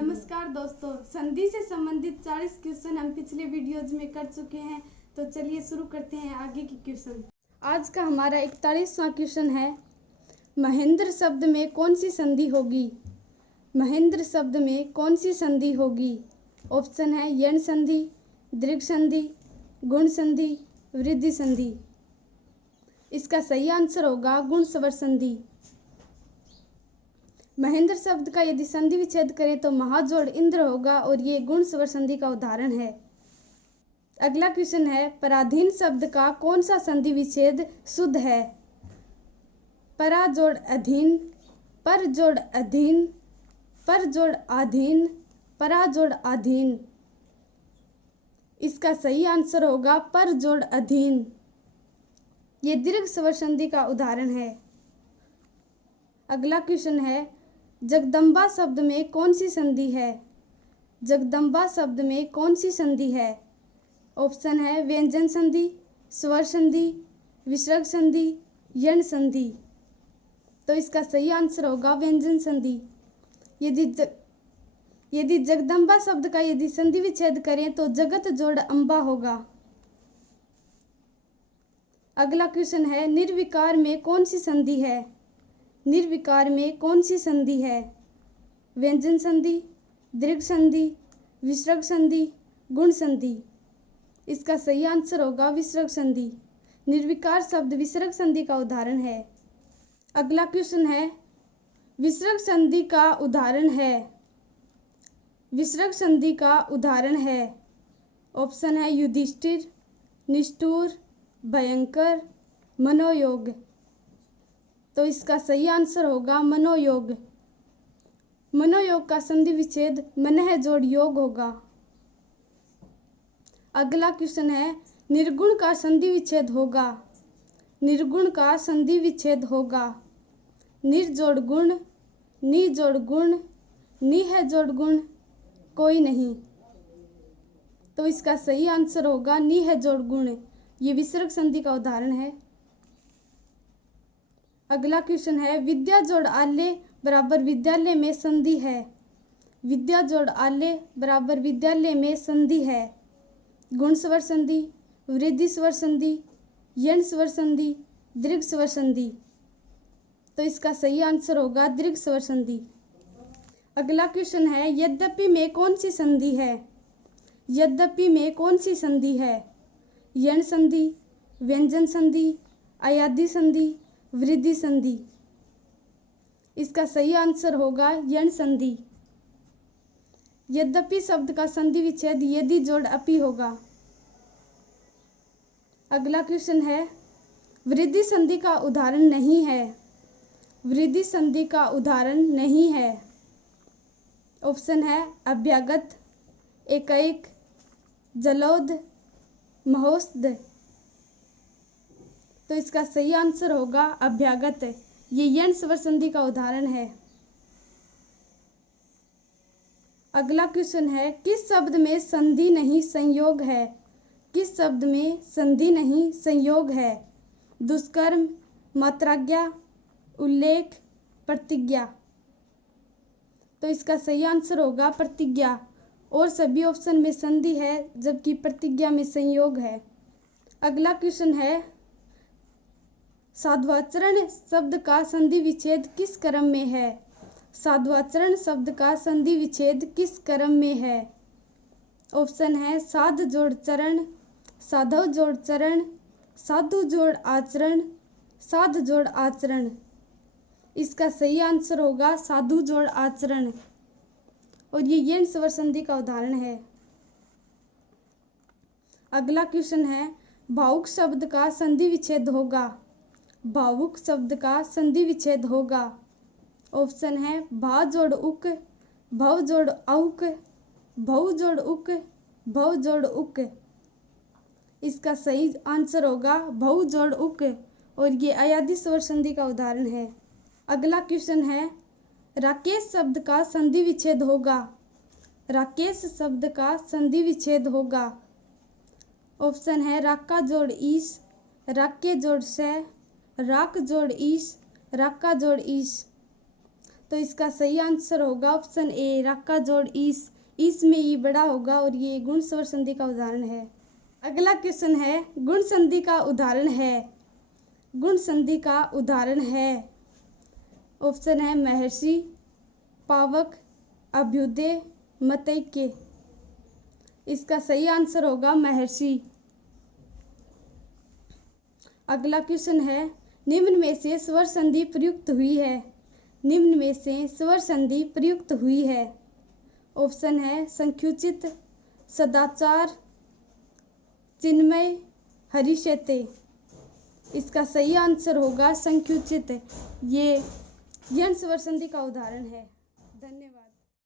नमस्कार दोस्तों, संधि से संबंधित 40 क्वेश्चन हम पिछले वीडियोज में कर चुके हैं। तो चलिए शुरू करते हैं आगे की क्वेश्चन। आज का हमारा 41वां क्वेश्चन है, महेंद्र शब्द में कौन सी संधि होगी? महेंद्र शब्द में कौन सी संधि होगी? ऑप्शन है यण संधि, दीर्घ संधि, गुण संधि, वृद्धि संधि। इसका सही आंसर होगा गुण स्वर संधि। महेंद्र शब्द का यदि संधि विच्छेद करें तो महाजोड़ इंद्र होगा और ये गुण स्वर संधि का उदाहरण है। अगला क्वेश्चन है, पराधीन शब्द का कौन सा संधि विच्छेद शुद्ध है? परा जोड़ अधीन, पर जोड़ अधीन, पर जोड़ आधीन, परा जोड़ आधीन। इसका सही आंसर होगा पर जोड़ अधीन। ये दीर्घ स्वर संधि का उदाहरण है। अगला क्वेश्चन है, जगदम्बा शब्द में कौन सी संधि है? जगदम्बा शब्द में कौन सी संधि है? ऑप्शन है व्यंजन संधि, स्वर संधि, विसर्ग संधि, यण संधि। तो इसका सही आंसर होगा व्यंजन संधि। यदि जगदम्बा शब्द का यदि संधि विच्छेद करें तो जगत जोड़ अम्बा होगा। अगला क्वेश्चन है, निर्विकार में कौन सी संधि है? निर्विकार में कौन सी संधि है? व्यंजन संधि, दीर्घ संधि, विसर्ग संधि, गुण संधि। इसका सही आंसर होगा विसर्ग संधि। निर्विकार शब्द विसर्ग संधि का उदाहरण है। अगला क्वेश्चन है, विसर्ग संधि का उदाहरण है। विसर्ग संधि का उदाहरण है। ऑप्शन है युधिष्ठिर, निष्ठुर, भयंकर, मनोयोग। तो इसका सही आंसर होगा मनोयोग। मनोयोग का संधि विच्छेद मनः जोड़ योग होगा। अगला क्वेश्चन है, निर्गुण का संधि विच्छेद होगा। निर्गुण का संधि विच्छेद होगा। निर्जोड़ गुण, नि जोड़ गुण, निह जोड़ गुण, कोई नहीं। तो इसका सही आंसर होगा निह जोड़ गुण। ये विसर्ग संधि का उदाहरण है। अगला क्वेश्चन है, विद्या जोड़ आल्य बराबर विद्यालय में संधि है। विद्या जोड़ आल्य बराबर विद्यालय में संधि है। गुण स्वर संधि, वृद्धि स्वर संधि, यण स्वर संधि, दीर्घ स्वर संधि। तो इसका सही आंसर होगा दीर्घ स्वर संधि। अगला क्वेश्चन है, यद्यपि में कौन सी संधि है? यद्यपि में कौन सी संधि है? यण संधि, व्यंजन संधि, अयादि संधि, वृद्धि संधि। इसका सही आंसर होगा यण संधि। यद्यपि शब्द का संधि विच्छेद यदि जोड़ अपि होगा। अगला क्वेश्चन है, वृद्धि संधि का उदाहरण नहीं है। वृद्धि संधि का उदाहरण नहीं है। ऑप्शन है अभ्यागत, एकैक, जलोद, महोत्स्थ। तो इसका सही आंसर होगा अभ्यागत। ये यण स्वर संधि का उदाहरण है। अगला क्वेश्चन है, किस शब्द में संधि नहीं संयोग है? किस शब्द में संधि नहीं संयोग है? दुष्कर्म, मात्राज्ञा, उल्लेख, प्रतिज्ञा। तो इसका सही आंसर होगा प्रतिज्ञा। और सभी ऑप्शन में संधि है जबकि प्रतिज्ञा में संयोग है। अगला क्वेश्चन है, साधुवाचरण शब्द का संधि विच्छेद किस क्रम में है? साधुवाचरण शब्द का संधि विच्छेद किस क्रम में है? ऑप्शन है साध जोड़ चरण, साधव जोड़ चरण, साधु जोड़ आचरण, साध जोड़ आचरण। इसका सही आंसर होगा साधु जोड़ आचरण। और ये यण स्वर संधि का उदाहरण है। अगला क्वेश्चन है, भावुक शब्द का संधि विच्छेद होगा। भावुक शब्द का संधि विच्छेद होगा। ऑप्शन है भा जोड़ उक, भव जोड़ औक, भव जोड़ उक, भव जोड़ उक। इसका सही आंसर होगा भव जोड़ उक। और ये अयादि स्वर संधि का उदाहरण है। अगला क्वेश्चन है, राकेश शब्द का संधि विच्छेद होगा। राकेश शब्द का संधि विच्छेद होगा। ऑप्शन है राका जोड़ ईश, राके जोड़ से, राक जोड़ ईश, राका जोड़ ईश। तो इसका सही आंसर होगा ऑप्शन ए राका जोड़ ईस में ई बड़ा होगा और ये गुण स्वर संधि का उदाहरण है। अगला क्वेश्चन है गुण संधि का उदाहरण है। गुण संधि का उदाहरण है। ऑप्शन है महर्षि, पावक, अभ्युदय, मतैक्य। इसका सही आंसर होगा महर्षि। अगला क्वेश्चन है निम्न में से स्वर संधि प्रयुक्त हुई है। निम्न में से स्वर संधि प्रयुक्त हुई है। ऑप्शन है संकुचित, सदाचार, चिन्मय, हरिशते। इसका सही आंसर होगा संकुचित। ये यण स्वर संधि का उदाहरण है। धन्यवाद।